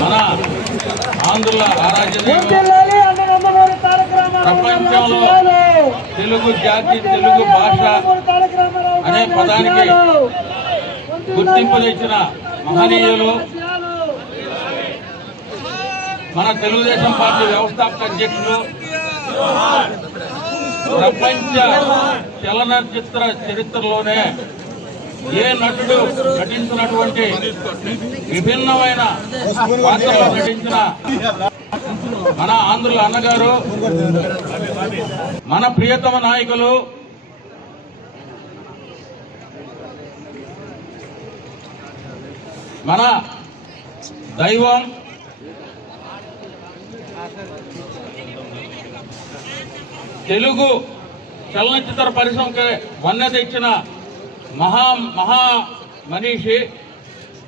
మన ఆంధ్రుల ఆరాధ్య ప్రపంచంలో తెలుగు జాతి తెలుగు భాష అనే పదానికి గుర్తింపు తెచ్చిన మహనీయులు మన తెలుగుదేశం పార్టీ వ్యవస్థాపక అధ్యక్షులు ప్రపంచ చలనచిత్ర చరిత్రలోనే ఏ నటుడు నటించినటువంటి విభిన్నమైన పాత్రలో నటించిన మన ఆంధ్రుల అన్నగారు, మన ప్రియతమ నాయకులు, మన దైవం, తెలుగు చలనచిత్ర పరిశ్రమకి వన్నె తెచ్చిన మహా మనీషి